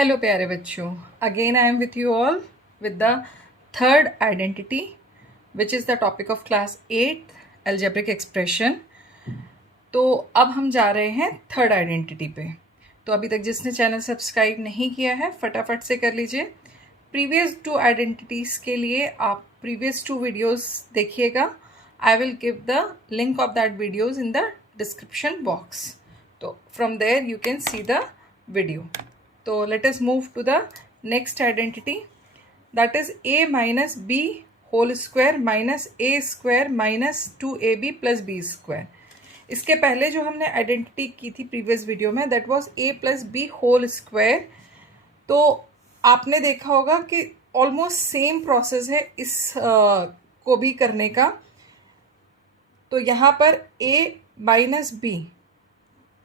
Hello प्यारे बच्चों, again I am with you all with the third identity which is the topic of class 8 algebraic expression. तो अब हम जा रहे हैं थर्ड आइडेंटिटी पे। तो अभी तक जिसने चैनल सब्सक्राइब नहीं किया है फटाफट से कर लीजिए। प्रीवियस 2 आइडेंटिटीज़ के लिए आप प्रीवियस 2 वीडियोज़ देखिएगा। I will give the link of that videos in the description box. तो from there you can see the video. So let us move to the next identity, that is a minus b whole square minus a square minus 2ab plus b square. इसके पहले जो हमने identity की थी previous video में, that was a plus B whole square. तो आपने देखा होगा कि ऑलमोस्ट सेम प्रोसेस है इस को भी करने का। तो यहाँ पर a minus B,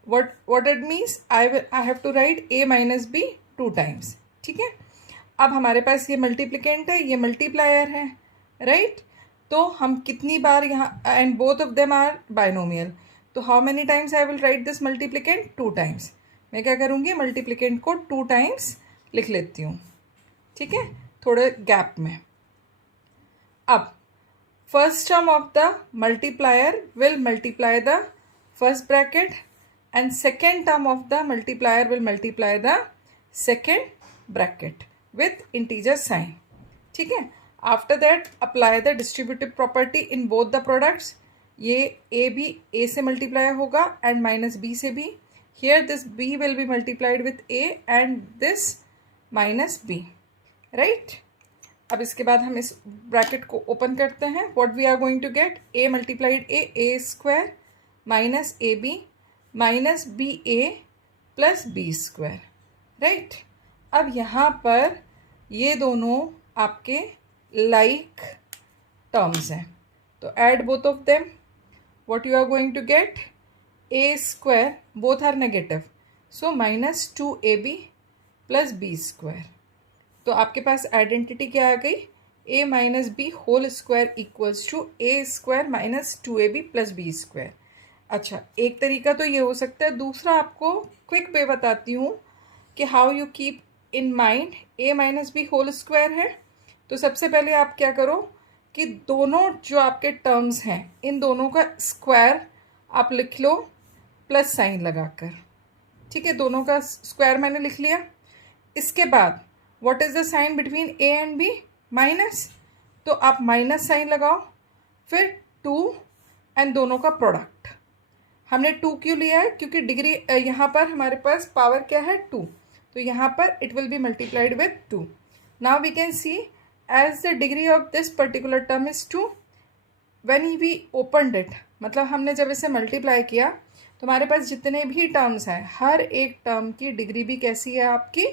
what it means, I have to write a minus b 2 times. ठीक है, अब हमारे पास ये मल्टीप्लिकेंट है, ये मल्टीप्लायर है, राइट? तो हम कितनी बार यहाँ, and both of them are binomial, तो how many times I will write this multiplicand? 2 times. मैं क्या करूँगी, मल्टीप्लिकेंट को 2 टाइम्स लिख लेती हूँ, ठीक है, थोड़े गैप में। अब first term of the multiplier will multiply the first bracket and second term of the multiplier will multiply the second bracket with integer sign. ठीक है, after that apply the distributive property in both the products. ये a भी a से multiply होगा and minus b से भी. Here this b will be multiplied with a and this minus b, right? अब इसके बाद हम इस ब्रैकेट को ओपन करते हैं. What we are going to get? a multiplied a square minus ab minus B A plus B square, right? अब यहाँ पर ये दोनों आपके लाइक टर्म्स हैं, तो add both of them. What you are going to get? A square, both are negative, so minus 2ab plus B square. तो आपके पास आइडेंटिटी क्या आ गई? a minus B whole square equals to A square minus 2ab plus B square. अच्छा, एक तरीका तो ये हो सकता है. दूसरा आपको क्विक वे बताती हूँ कि how you keep in mind a minus B whole square है. तो सबसे पहले आप क्या करो कि दोनों जो आपके टर्म्स हैं इन दोनों का स्क्वायर आप लिख लो प्लस साइन लगाकर, ठीक है? दोनों का स्क्वायर मैंने लिख लिया. इसके बाद what is the sign between a and b? Minus. तो आप माइनस साइन लगाओ, फिर 2 एंड दोनों का प्रोडक्ट. हमने 2 क्यों लिया है? क्योंकि डिग्री यहाँ पर हमारे पास पावर क्या है? 2. तो यहाँ पर it will be multiplied with 2. Now we can see as the degree of this particular term is 2. When we opened it, मतलब हमने जब इसे मल्टीप्लाई किया तो हमारे पास जितने भी टर्म्स हैं हर एक टर्म की डिग्री भी कैसी है आपकी?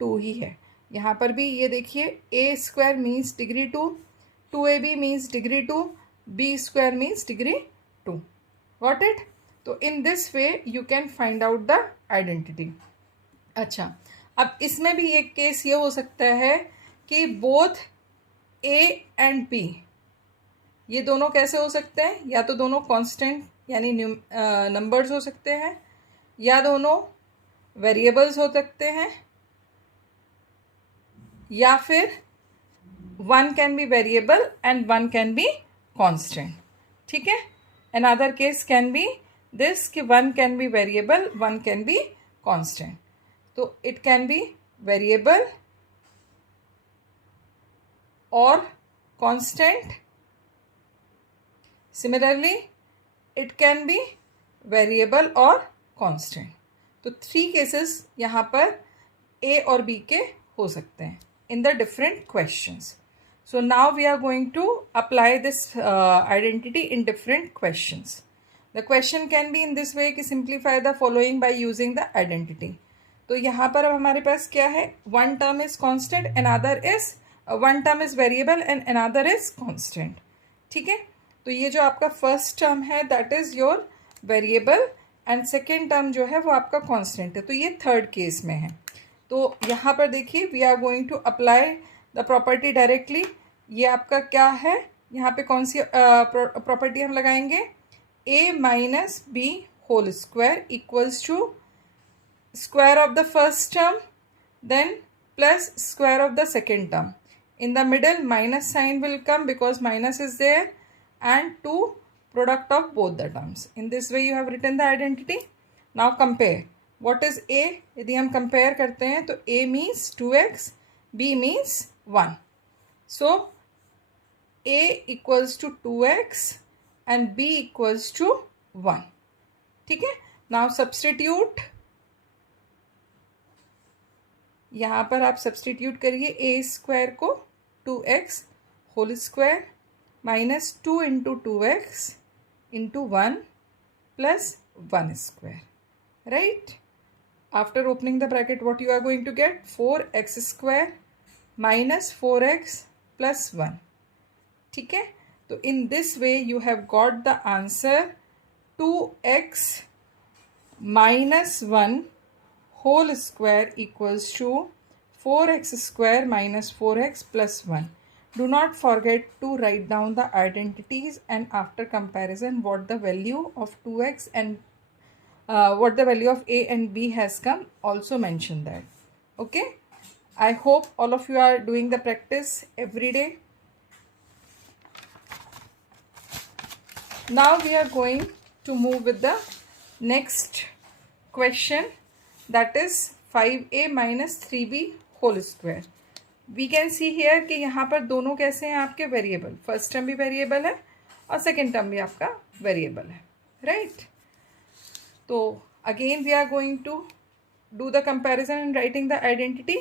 2 ही है. यहाँ पर भी ये देखिए, A square means degree 2, 2ab means degree 2, B square means degree 2. Got it? तो in this way you can find out the identity. अच्छा, अब इसमें भी एक केस ये हो सकता है कि बोथ ए एंड बी, ये दोनों कैसे हो सकते हैं? या तो दोनों कांस्टेंट यानी नंबर्स हो सकते हैं, या दोनों वेरिएबल्स हो सकते हैं, या फिर one can be variable and one can be constant, ठीक है? Another case can be this कि one can be variable, one can be constant. तो it can be variable or constant. Similarly, it can be variable or constant. तो 3 cases यहाँ पर A और B के हो सकते हैं in the different questions. So now we are going to apply this identity in different questions. The question can be in this way कि simplify the following by using the identity. तो यहाँ पर अब हमारे पास क्या है? one term is constant, another is one term is variable and another is constant. ठीक है, तो ये जो आपका फर्स्ट टर्म है that is your variable and second term जो है वो आपका कांस्टेंट है. तो ये थर्ड केस में है. तो यहाँ पर देखिए, we are going to apply the property directly. ये आपका क्या है? यहाँ पे कौन सी प्रॉपर्टी हम लगाएंगे? a minus b whole square equals to square of the first term then plus square of the second term. In the middle, minus sign will come because minus is there, and 2 product of both the terms. In this way you have written the identity. Now compare. What is A? यदि हम compare करते हैं तो A means 2x, B means 1. So A equals to 2x and B equals to 1. ठीक है. Now substitute. यहाँ पर आप सब्सटीट्यूट करिए ए स्क्वायर को 2x whole square minus 2 into 2x into 1 plus 1 square, right. After opening the bracket what you are going to get 4x square minus 4x plus 1. ठीक है. तो in this way you have got the answer 2x minus 1 whole square equals to 4x square minus 4x plus 1. Do not forget to write down the identities and after comparison what the value of 2x and what the value of A and B has come, also mention that. Okay. I hope all of you are doing the practice every day. Now we are going to move with the next question. That is 5a minus 3b whole square. We can see here कि यहाँ पर दोनों कैसे हैं आपके variable. First term भी variable है और सेकेंड टर्म भी आपका वेरिएबल है, राइट. तो again we are going to do the comparison and writing the identity.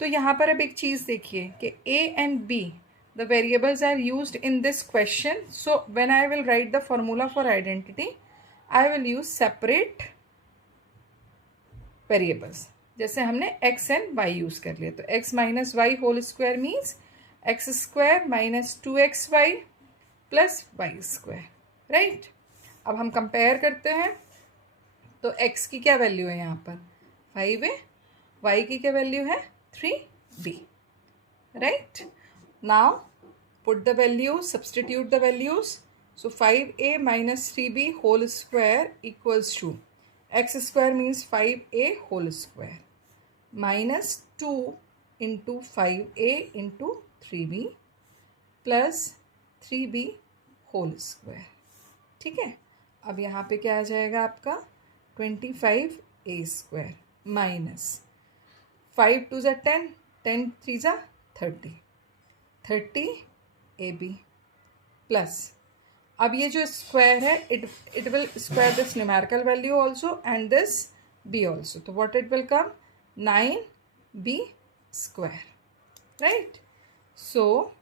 तो यहाँ पर अब एक चीज़ देखिए कि a and b the variables are used in this question. So when I will write the formula for identity I will use separate variables. जैसे हमने x एंड y यूज कर लिया तो x minus Y whole square means X square minus 2xy plus Y square, right. अब हम compare करते हैं तो x की क्या वैल्यू है यहाँ पर 5a, y की क्या वैल्यू है 3b, right. Now put the value, substitute the values. So 5a minus 3b whole square equals to x square means 5a whole square minus 2 into 5a into 3b plus 3b whole square. ठीक है. अब यहाँ पे क्या आ जाएगा आपका 25a square minus 5 2 ज़ा 10, 10 3 ज़ा 30 ab plus अब ये जो स्क्वायर है it will square this numerical value also and this B also. तो what it will come 9b square, right. So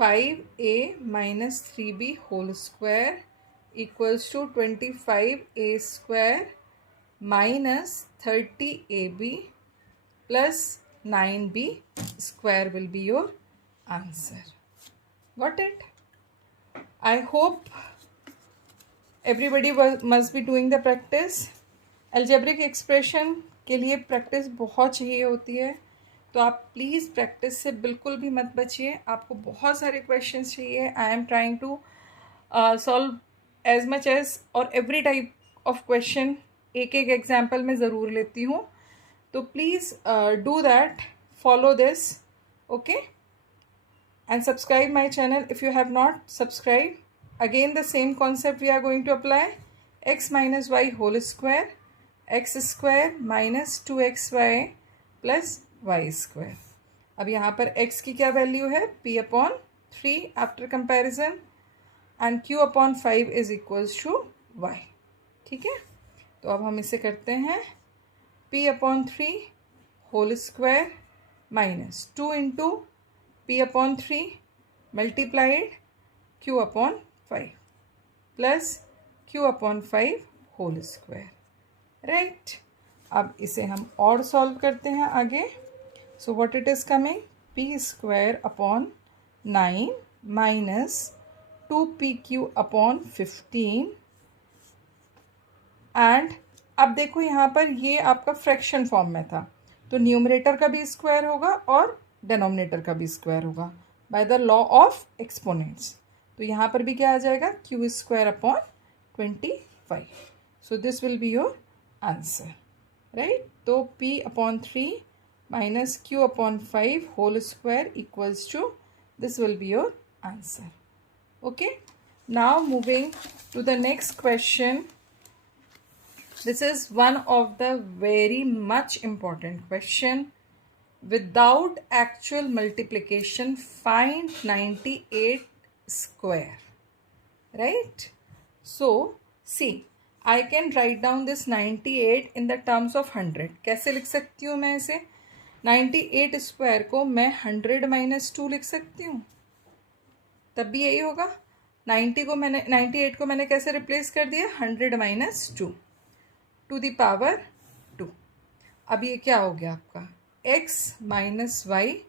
5a minus 3b whole square equals to 25a square minus 30ab plus 9b square will be your answer. Got it? I hope everybody must be doing the practice. Algebraic expression के लिए practice बहुत चाहिए होती है, तो आप please practice से बिल्कुल भी मत बचिए. आपको बहुत सारे क्वेश्चंस चाहिए. I am trying to solve as much as और एवरी टाइप ऑफ क्वेश्चन एक एक एग्जाम्पल में ज़रूर लेती हूँ. तो please do that, follow this, okay. And subscribe my channel if you have not subscribed. Again the same concept we are going to apply. X minus y whole square, x square minus 2xy plus y square. अब यहाँ पर x की क्या value है p upon 3 after comparison and q upon 5 is equals to y. ठीक है. तो अब हम इसे करते हैं p upon 3 whole square minus 2 into p upon 3 multiplied q upon 5 plus q upon 5 whole square, right. अब इसे हम और सॉल्व करते हैं आगे. So what it is coming p square upon 9 minus 2pq upon 15. And अब देखो यहाँ पर ये आपका फ्रैक्शन फॉर्म में था तो न्यूमरेटर का भी स्क्वायर होगा और डिनोमिनेटर का भी स्क्वायर होगा by the law of exponents. तो यहाँ पर भी क्या आ जाएगा Q square upon 25. So this will be your answer, right. तो p upon 3 minus q upon 5 whole square equals to, this will be your answer. Okay, now moving to the next question. This is one of the very much important question. Without actual multiplication, find 98 square. Right? So, see, I can write down this 98 in the terms of 100. कैसे लिख सकती हूँ मैं इसे? 98 square को मैं 100 minus 2 लिख सकती हूँ. तब भी यही होगा. 98 को मैंने कैसे रिप्लेस कर दिया? 100 माइनस 2 टू द पावर 2. अब ये क्या हो गया आपका? x minus Y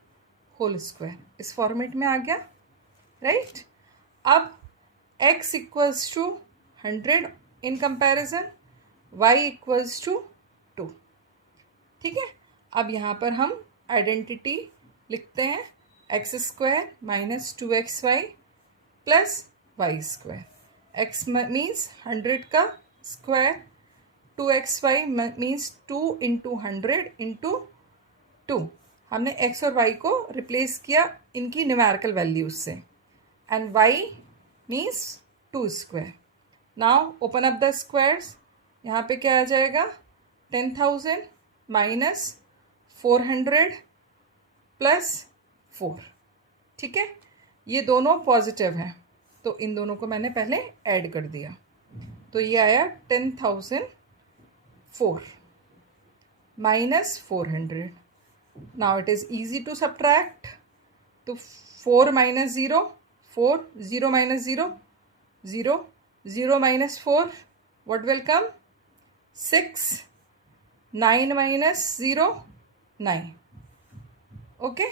whole square. इस फॉर्मेट में आ गया. राइट? अब x equals to 100 in comparison, y equals to 2. ठीक है. अब यहाँ पर हम आइडेंटिटी लिखते हैं. X square minus 2xy plus Y square. x means 100 का square, 2xy means 2 into 100 into 2. हमने x और y को रिप्लेस किया इनकी न्यूमेरिकल वैल्यूज से. And y means 2 square. Now open up the squares. यहाँ पे क्या आ जाएगा? 10,000 माइनस 400 प्लस 4. ठीक है. ये दोनों पॉजिटिव हैं, तो इन दोनों को मैंने पहले ऐड कर दिया. तो ये आया 10,004 minus 400. Now it is easy to subtract. तो 4 minus 0 4, 0 minus 0 0, 0 minus 4 what will come? 6. 9 minus 0 9. Okay.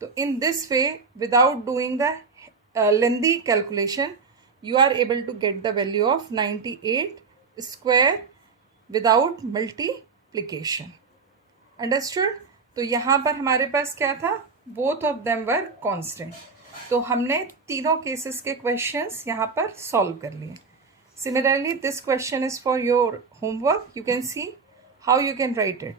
तो in this way, without doing the lengthy calculation, you are able to get the value of 98 square without multiplication. Understood? तो यहाँ पर हमारे पास क्या था? Both of them were constant. तो हमने तीनों केसेस के क्वेश्चंस यहाँ पर सॉल्व कर लिए. Similarly, this question is for your homework. You can see how you can write it.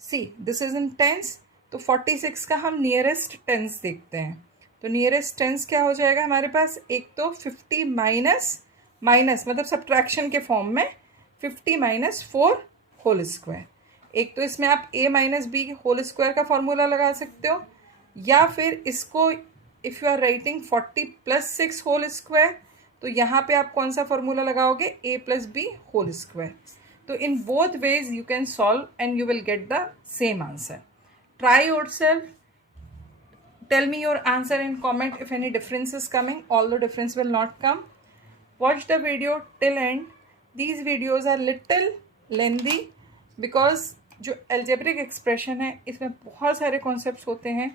See, this is in tens. तो 46 का हम नियरेस्ट टेंस देखते हैं. तो नियरेस्ट टेंस क्या हो जाएगा हमारे पास? एक तो 50 माइनस मतलब सब्ट्रैक्शन के फॉर्म में 50 माइनस 4 होल स्क्वायर. एक तो इसमें आप a minus B whole square का फॉर्मूला लगा सकते हो, या फिर इसको if you are writing 40 plus 6 whole square, तो यहाँ पे आप कौन सा फॉर्मूला लगाओगे? a plus B whole square. तो in both ways you can solve and you will get the same answer. Try yourself. Tell me your answer in comment if any difference is coming. Although difference will not come. Watch the video till end. These videos are little lengthy because जो algebraic expression है इसमें बहुत सारे concepts होते हैं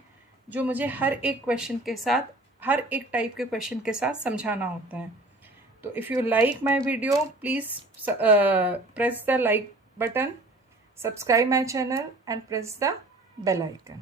जो मुझे हर एक question के साथ, हर एक type के question के साथ समझाना होता है. तो if you like my video, please press the like button, subscribe my channel and press the bell icon.